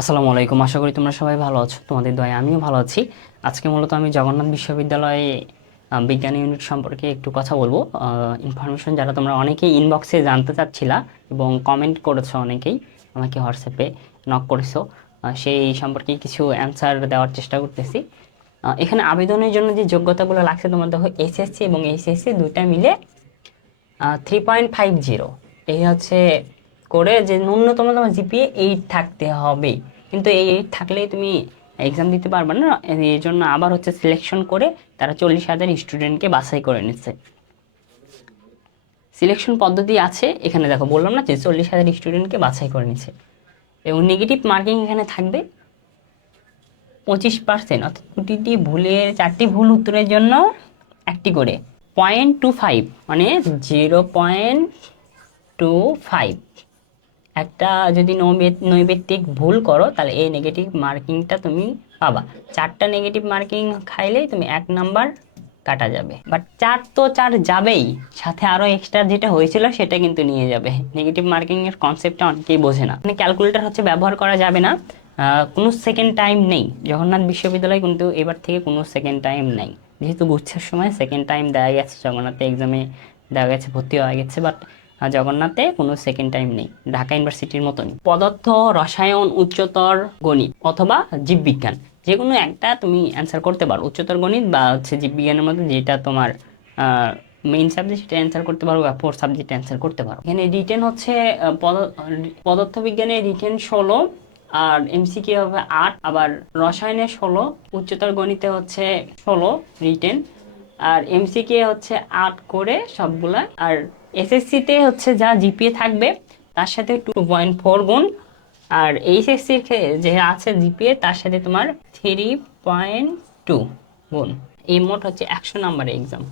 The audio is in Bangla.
আসসালামু আলাইকুম। আশা করি তোমরা সবাই ভালো আছো। তোমাদের দয়া আমিও ভালো আছি। আজকে মূলত আমি জগন্নাথ বিশ্ববিদ্যালয়ে বিজ্ঞান ইউনিট সম্পর্কে একটু কথা বলব। ইনফরমেশন যারা তোমরা অনেকেই ইনবক্সে জানতে চাচ্ছিলা এবং কমেন্ট করেছ অনেকেই, আমাকে হোয়াটসঅ্যাপে নক করেছ। সেই সম্পর্কে কিছু অ্যান্সার দেওয়ার চেষ্টা করতেছি। এখানে আবেদনের জন্য যে যোগ্যতাগুলো লাগছে তোমার দেখো এসএসসি এবং এইচএসসি দুইটা মিলে থ্রি পয়েন্ট ফাইভ জিরো এই হচ্ছে করে যে ন্যূনতম তোমার জিপিএ এইট থাকতে হবে। কিন্তু এই এইট থাকলেই তুমি এক্সাম দিতে পারবে না। এই জন্য আবার হচ্ছে সিলেকশন করে তারা চল্লিশ হাজার স্টুডেন্টকে বাছাই করে নিচ্ছে। সিলেকশন পদ্ধতি আছে, এখানে দেখো বললাম না যে চল্লিশ হাজার স্টুডেন্টকে বাছাই করে নিচ্ছে। এবং নেগেটিভ মার্কিং এখানে থাকবে পঁচিশ পার্সেন্ট অর্থাৎ প্রতিটি ভুলের চারটি ভুল উত্তরের জন্য একটি করে। পয়েন্ট টু ফাইভ মানে জিরো পয়েন্ট টু ফাইভ একটা যদি নৈবে- নৈবেত্তিক ভুল করো, তাহলে এই নেগেটিভ মার্কিংটা তুমি পাবা। চারটা নেগেটিভ মার্কিং খাইলেই তুমি এক নাম্বার কাটা যাবে। বাট চার তো চার যাবেই। সাথে আরও এক্সট্রা যেটা হয়েছিল, সেটা কিন্তু নিয়ে যাবে। নেগেটিভ মার্কিংয়ের কনসেপ্টটা অনেকেই বোঝে না। মানে ক্যালকুলেটর হচ্ছে ব্যবহার করা যাবে না। কোনো সেকেন্ড টাইম নেই। জগন্নাথ বিশ্ববিদ্যালয় কিন্তু এবার থেকে কোনো সেকেন্ড টাইম নেই। যেহেতু গুচ্ছের সময় সেকেন্ড টাইম দেওয়া গেছে জগন্নাথে এক্সামে দেওয়া গেছে, ভর্তি হওয়া গেছে। বাট জগন্নাথে কোনো সেকেন্ড টাইম নেই। ঢাকা ইউনিভার্সিটির মতনই। পদার্থ, রসায়ন, উচ্চতর গণিত অথবা জীববিজ্ঞান। যে কোনো একটা তুমি অ্যান্সার করতে পারো। উচ্চতর গণিত বা হচ্ছে জীববিজ্ঞানের মধ্যে যেটা তোমার মেইন সাবজেক্ট সেটা অ্যান্সার করতে পারো বা ফোর সাবজেক্ট অ্যান্সার করতে পারো। এখানে রিটেন হচ্ছে পদার্থবিজ্ঞানে রিটেন ষোলো আর এমসিকে হবে আট। আবার রসায়নে ষোলো, উচ্চতর গণিতে হচ্ছে ষোলো রিটেন আর এমসিকে হচ্ছে আট করে সবগুলা। আর এসএসসি তে হচ্ছে যা জিপিএ থাকবে, তার সাথে টু পয়েন্ট ফোর গুণ। আর এইচএসসি যে আছে জিপিএ তার সাথে তোমার থ্রি পয়েন্ট টু গুণ। এই মোট হচ্ছে একশো নাম্বারের এক্সাম